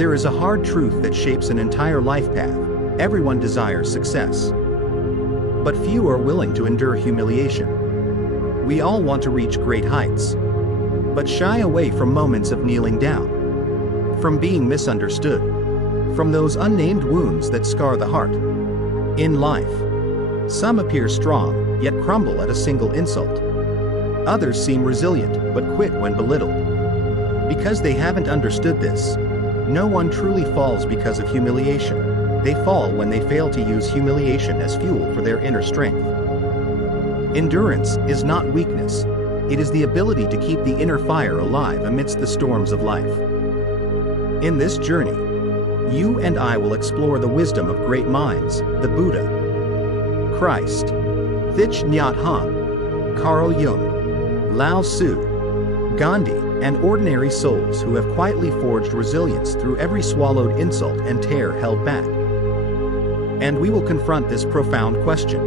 There is a hard truth that shapes an entire life path. Everyone desires success, but few are willing to endure humiliation. We all want to reach great heights, but shy away from moments of kneeling down, from being misunderstood, from those unnamed wounds that scar the heart. In life, some appear strong, yet crumble at a single insult. Others seem resilient, but quit when belittled. Because they haven't understood this, no one truly falls because of humiliation. They fall when they fail to use humiliation as fuel for their inner strength. Endurance is not weakness. It is the ability to keep the inner fire alive amidst the storms of life. In this journey, you and I will explore the wisdom of great minds, the Buddha, Christ, Thich Nhat Hanh, Carl Jung, Lao Tzu, Gandhi, and ordinary souls who have quietly forged resilience through every swallowed insult and tear held back. And we will confront this profound question.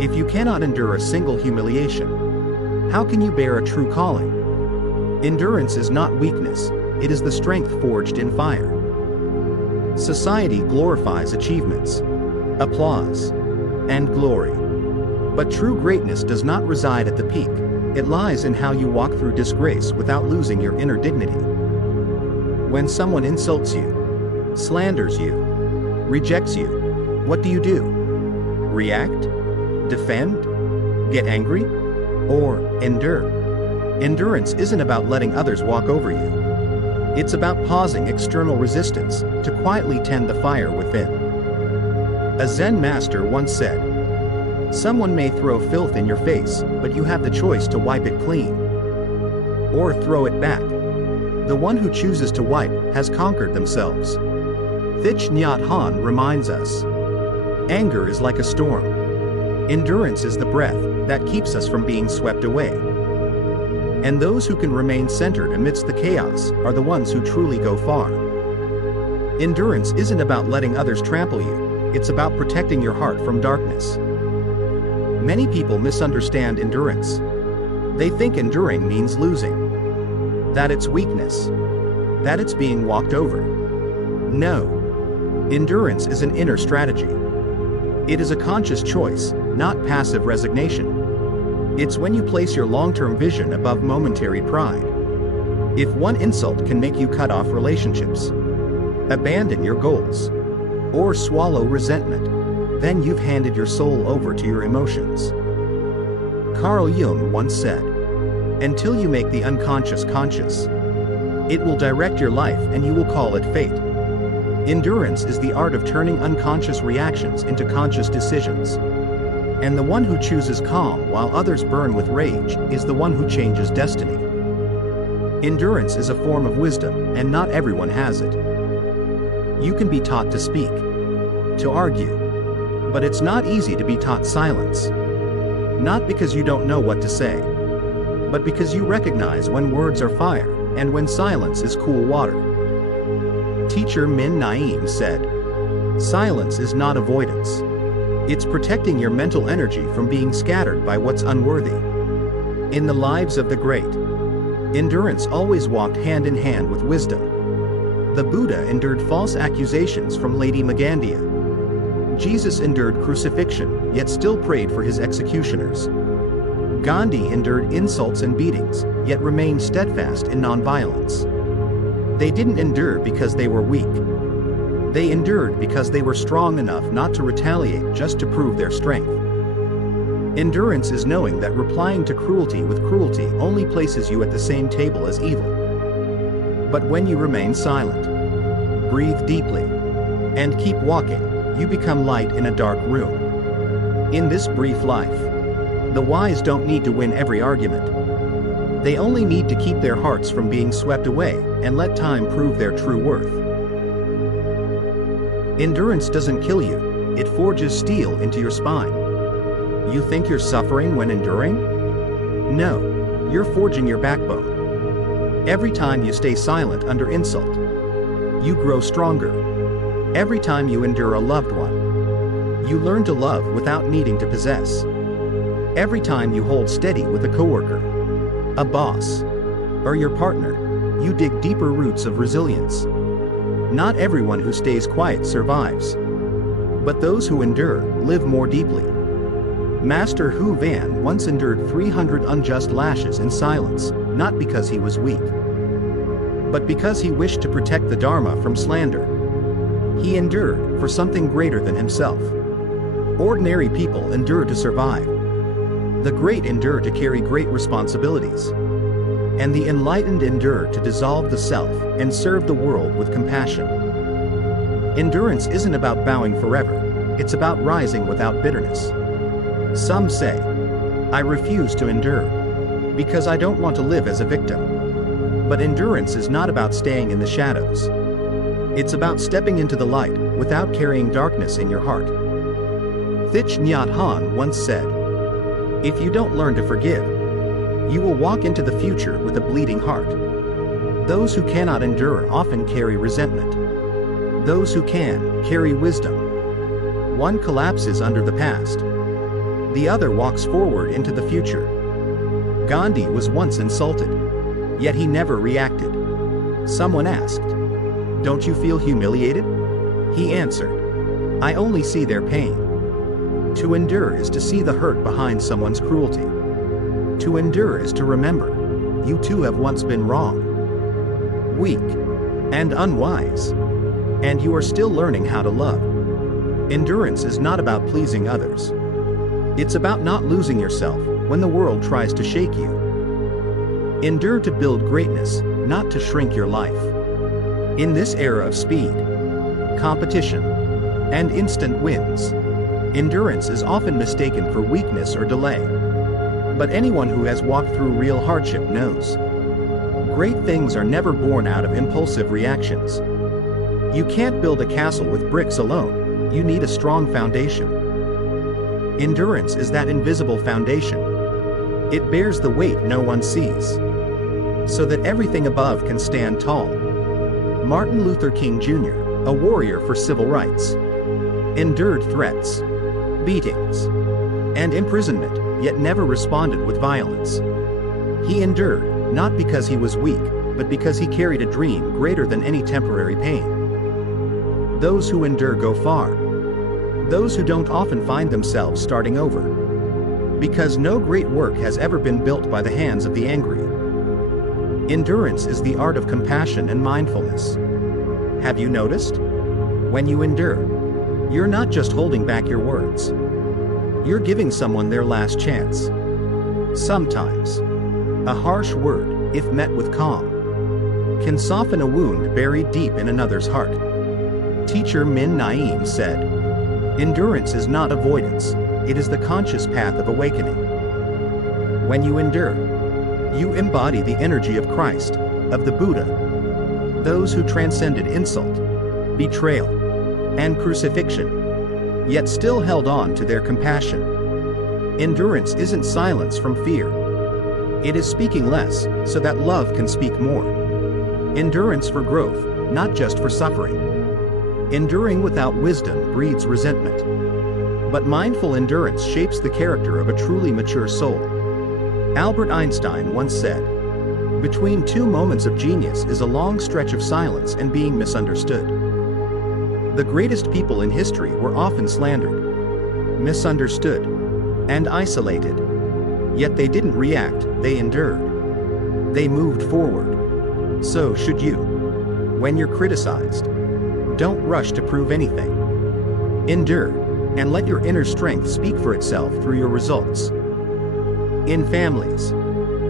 If you cannot endure a single humiliation, how can you bear a true calling? Endurance is not weakness, it is the strength forged in fire. Society glorifies achievements, applause, and glory. But true greatness does not reside at the peak. It lies in how you walk through disgrace without losing your inner dignity. When someone insults you, slanders you, rejects you, what do? React? Defend? Get angry? Or endure? Endurance isn't about letting others walk over you. It's about pausing external resistance to quietly tend the fire within. A Zen master once said, "Someone may throw filth in your face, but you have the choice to wipe it clean or throw it back. The one who chooses to wipe has conquered themselves." Thich Nhat Hanh reminds us, anger is like a storm. Endurance is the breath that keeps us from being swept away. And those who can remain centered amidst the chaos are the ones who truly go far. Endurance isn't about letting others trample you, it's about protecting your heart from darkness. Many people misunderstand endurance. They think enduring means losing, that it's weakness, that it's being walked over. No. Endurance is an inner strategy. It is a conscious choice, not passive resignation. It's when you place your long-term vision above momentary pride. If one insult can make you cut off relationships, abandon your goals, or swallow resentment, then you've handed your soul over to your emotions. Carl Jung once said, "Until you make the unconscious conscious, it will direct your life and you will call it fate." Endurance is the art of turning unconscious reactions into conscious decisions. And the one who chooses calm while others burn with rage is the one who changes destiny. Endurance is a form of wisdom, and not everyone has it. You can be taught to speak, to argue, but it's not easy to be taught silence. Not because you don't know what to say, but because you recognize when words are fire and when silence is cool water. Teacher Min Naeem said, "Silence is not avoidance. It's protecting your mental energy from being scattered by what's unworthy." In the lives of the great, endurance always walked hand in hand with wisdom. The Buddha endured false accusations from Lady Magandia. Jesus endured crucifixion, yet still prayed for his executioners. Gandhi endured insults and beatings, yet remained steadfast in nonviolence. They didn't endure because they were weak. They endured because they were strong enough not to retaliate just to prove their strength. Endurance is knowing that replying to cruelty with cruelty only places you at the same table as evil. But when you remain silent, breathe deeply, and keep walking, you become light in a dark room. In this brief life, the wise don't need to win every argument. They only need to keep their hearts from being swept away and let time prove their true worth. Endurance doesn't kill you, it forges steel into your spine. You think you're suffering when enduring? No, you're forging your backbone. Every time you stay silent under insult, you grow stronger. Every time you endure a loved one, you learn to love without needing to possess. Every time you hold steady with a coworker, a boss, or your partner, you dig deeper roots of resilience. Not everyone who stays quiet survives. But those who endure live more deeply. Master Hu Van once endured 300 unjust lashes in silence, not because he was weak, but because he wished to protect the Dharma from slander. He endured for something greater than himself. Ordinary people endure to survive. The great endure to carry great responsibilities. And the enlightened endure to dissolve the self and serve the world with compassion. Endurance isn't about bowing forever, it's about rising without bitterness. Some say, I refuse to endure, because I don't want to live as a victim. But endurance is not about staying in the shadows. It's about stepping into the light without carrying darkness in your heart. Thich Nhat Hanh once said, if you don't learn to forgive, you will walk into the future with a bleeding heart. Those who cannot endure often carry resentment. Those who can carry wisdom. One collapses under the past. The other walks forward into the future. Gandhi was once insulted, yet he never reacted. Someone asked, don't you feel humiliated? He answered, I only see their pain. To endure is to see the hurt behind someone's cruelty. To endure is to remember, you too have once been wrong, weak, and unwise, and you are still learning how to love. Endurance is not about pleasing others. It's about not losing yourself when the world tries to shake you. Endure to build greatness, not to shrink your life. In this era of speed, competition, and instant wins, endurance is often mistaken for weakness or delay. But anyone who has walked through real hardship knows. Great things are never born out of impulsive reactions. You can't build a castle with bricks alone, you need a strong foundation. Endurance is that invisible foundation. It bears the weight no one sees, so that everything above can stand tall. Martin Luther King Jr., a warrior for civil rights, endured threats, beatings, and imprisonment, yet never responded with violence. He endured, not because he was weak, but because he carried a dream greater than any temporary pain. Those who endure go far. Those who don't often find themselves starting over. Because no great work has ever been built by the hands of the angry. Endurance is the art of compassion and mindfulness. Have you noticed? When you endure, you're not just holding back your words. You're giving someone their last chance. Sometimes, a harsh word, if met with calm, can soften a wound buried deep in another's heart. Teacher Min Naeem said, endurance is not avoidance, it is the conscious path of awakening. When you endure, you embody the energy of Christ, of the Buddha, those who transcended insult, betrayal, and crucifixion, yet still held on to their compassion. Endurance isn't silence from fear. It is speaking less, so that love can speak more. Endurance for growth, not just for suffering. Enduring without wisdom breeds resentment. But mindful endurance shapes the character of a truly mature soul. Albert Einstein once said, between two moments of genius is a long stretch of silence and being misunderstood. The greatest people in history were often slandered, misunderstood, and isolated. Yet they didn't react, they endured. They moved forward. So should you. When you're criticized, don't rush to prove anything. Endure, and let your inner strength speak for itself through your results. In families,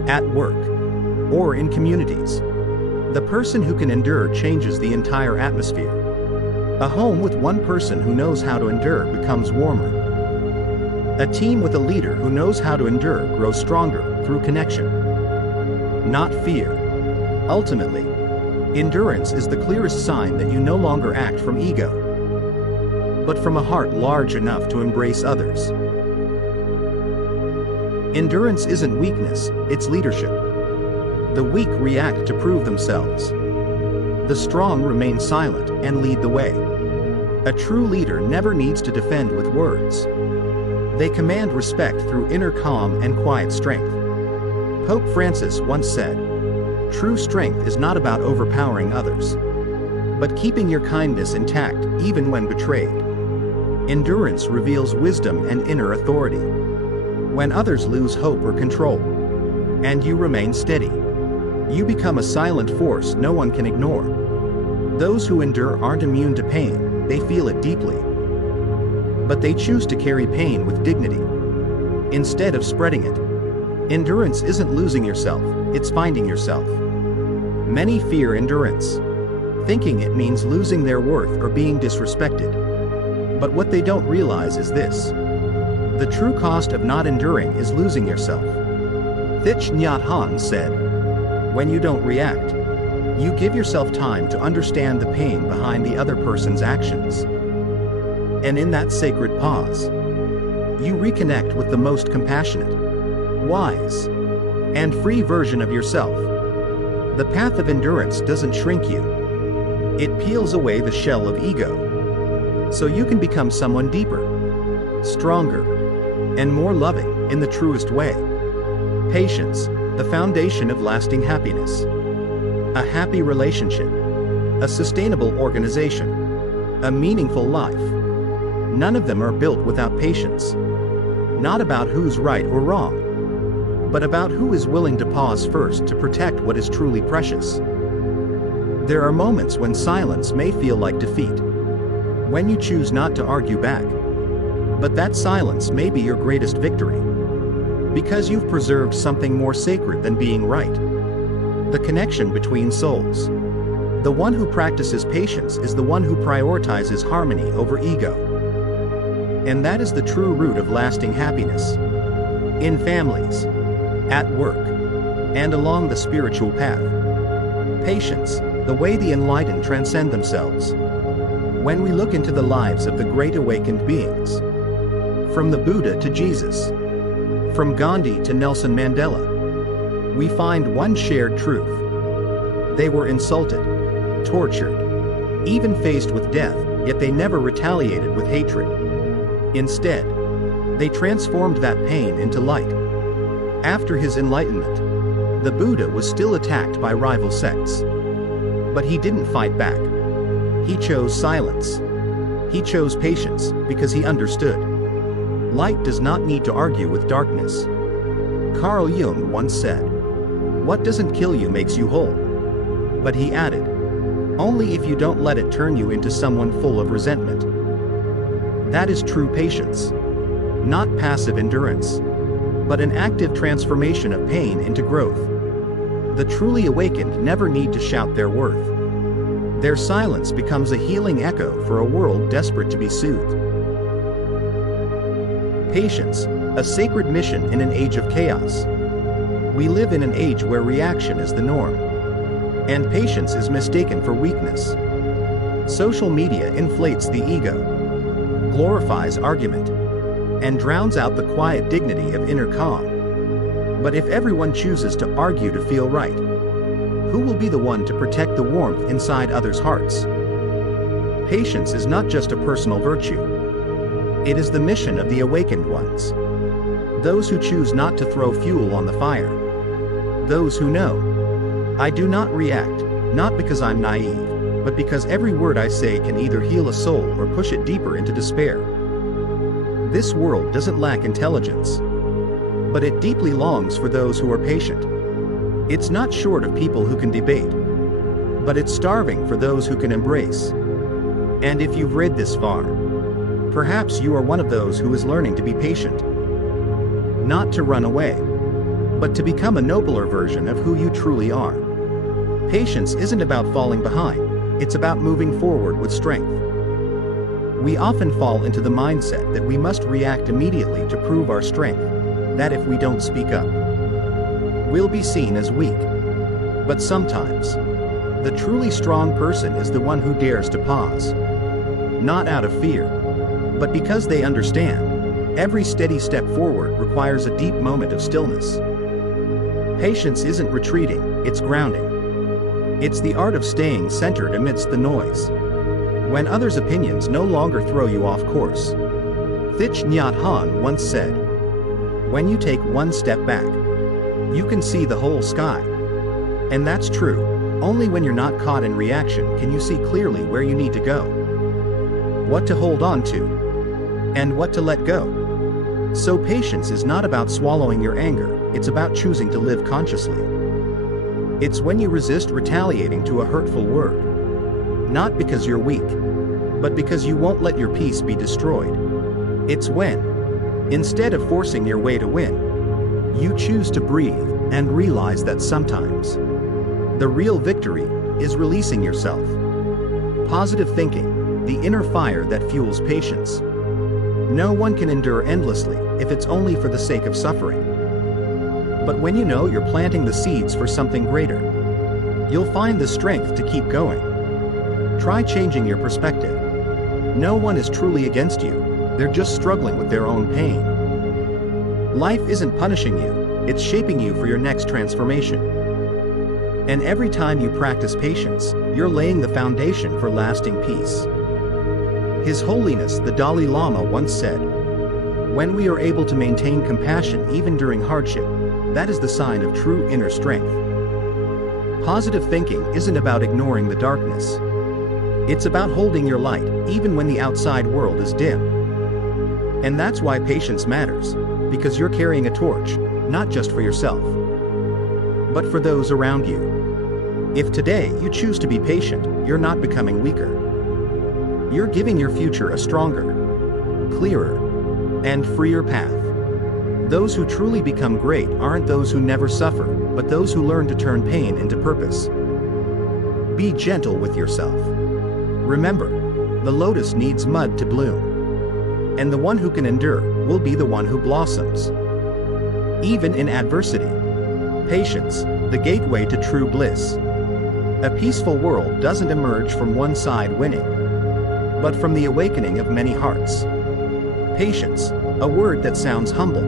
at work, or in communities, the person who can endure changes the entire atmosphere. A home with one person who knows how to endure becomes warmer. A team with a leader who knows how to endure grows stronger through connection, not fear. Ultimately, endurance is the clearest sign that you no longer act from ego, but from a heart large enough to embrace others. Endurance isn't weakness, it's leadership. The weak react to prove themselves. The strong remain silent and lead the way. A true leader never needs to defend with words. They command respect through inner calm and quiet strength. Pope Francis once said, true strength is not about overpowering others. but keeping your kindness intact even when betrayed. Endurance reveals wisdom and inner authority. When others lose hope or control, and you remain steady, you become a silent force no one can ignore. Those who endure aren't immune to pain, they feel it deeply. But they choose to carry pain with dignity, instead of spreading it. Endurance isn't losing yourself, it's finding yourself. Many fear endurance, thinking it means losing their worth or being disrespected. But what they don't realize is this: the true cost of not enduring is losing yourself. Thich Nhat Hanh said, "When you don't react, you give yourself time to understand the pain behind the other person's actions. And in that sacred pause, you reconnect with the most compassionate, wise, and free version of yourself." The path of endurance doesn't shrink you. It peels away the shell of ego, so you can become someone deeper, stronger, and more loving in the truest way. Patience, the foundation of lasting happiness. A happy relationship, a sustainable organization, a meaningful life. None of them are built without patience. Not about who's right or wrong, but about who is willing to pause first to protect what is truly precious. There are moments when silence may feel like defeat, when you choose not to argue back. But that silence may be your greatest victory, because you've preserved something more sacred than being right: the connection between souls. The one who practices patience is the one who prioritizes harmony over ego. And that is the true root of lasting happiness. In families, at work, and along the spiritual path. Patience, the way the enlightened transcend themselves. When we look into the lives of the great awakened beings, from the Buddha to Jesus, from Gandhi to Nelson Mandela, we find one shared truth. They were insulted, tortured, even faced with death, yet they never retaliated with hatred. Instead, they transformed that pain into light. After his enlightenment, the Buddha was still attacked by rival sects. But he didn't fight back. He chose silence. He chose patience because he understood. Light does not need to argue with darkness. Carl Jung once said, "What doesn't kill you makes you whole." But he added, "Only if you don't let it turn you into someone full of resentment." That is true patience. Not passive endurance, but an active transformation of pain into growth. The truly awakened never need to shout their worth. Their silence becomes a healing echo for a world desperate to be soothed. Patience, a sacred mission in an age of chaos. We live in an age where reaction is the norm, and patience is mistaken for weakness. Social media inflates the ego, glorifies argument, and drowns out the quiet dignity of inner calm. But if everyone chooses to argue to feel right, who will be the one to protect the warmth inside others' hearts? Patience is not just a personal virtue. It is the mission of the awakened ones. Those who choose not to throw fuel on the fire. Those who know, I do not react, not because I'm naive, but because every word I say can either heal a soul or push it deeper into despair. This world doesn't lack intelligence, but it deeply longs for those who are patient. It's not short of people who can debate, but it's starving for those who can embrace. And if you've read this far, perhaps you are one of those who is learning to be patient. Not to run away, but to become a nobler version of who you truly are. Patience isn't about falling behind, it's about moving forward with strength. We often fall into the mindset that we must react immediately to prove our strength, that if we don't speak up, we'll be seen as weak. But sometimes, the truly strong person is the one who dares to pause. Not out of fear, but because they understand, every steady step forward requires a deep moment of stillness. Patience isn't retreating, it's grounding. It's the art of staying centered amidst the noise, when others' opinions no longer throw you off course. Thich Nhat Hanh once said, "When you take one step back, you can see the whole sky." And that's true. Only when you're not caught in reaction can you see clearly where you need to go, what to hold on to, and what to let go. So patience is not about swallowing your anger, it's about choosing to live consciously. It's when you resist retaliating to a hurtful word. Not because you're weak, but because you won't let your peace be destroyed. It's when, instead of forcing your way to win, you choose to breathe and realize that sometimes the real victory is releasing yourself. Positive thinking, the inner fire that fuels patience. No one can endure endlessly if it's only for the sake of suffering. But when you know you're planting the seeds for something greater, you'll find the strength to keep going. Try changing your perspective. No one is truly against you, they're just struggling with their own pain. Life isn't punishing you, it's shaping you for your next transformation. And every time you practice patience, you're laying the foundation for lasting peace. His Holiness the Dalai Lama once said, "When we are able to maintain compassion even during hardship, that is the sign of true inner strength." Positive thinking isn't about ignoring the darkness. It's about holding your light, even when the outside world is dim. And that's why patience matters, because you're carrying a torch, not just for yourself, but for those around you. If today you choose to be patient, you're not becoming weaker. You're giving your future a stronger, clearer, and freer path. Those who truly become great aren't those who never suffer, but those who learn to turn pain into purpose. Be gentle with yourself. Remember, the lotus needs mud to bloom. And the one who can endure will be the one who blossoms. Even in adversity. Patience, the gateway to true bliss. A peaceful world doesn't emerge from one side winning, but from the awakening of many hearts. Patience, a word that sounds humble,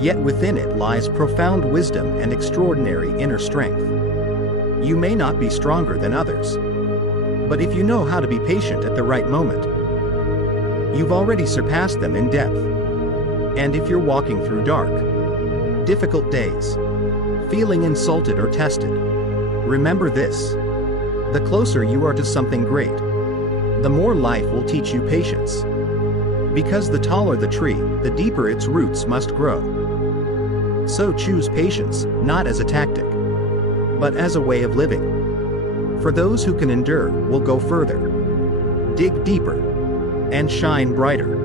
yet within it lies profound wisdom and extraordinary inner strength. You may not be stronger than others, but if you know how to be patient at the right moment, you've already surpassed them in depth. And if you're walking through dark, difficult days, feeling insulted or tested, remember this: the closer you are to something great, the more life will teach you patience. Because the taller the tree, the deeper its roots must grow. So choose patience, not as a tactic, but as a way of living. For those who can endure will go further, dig deeper, and shine brighter.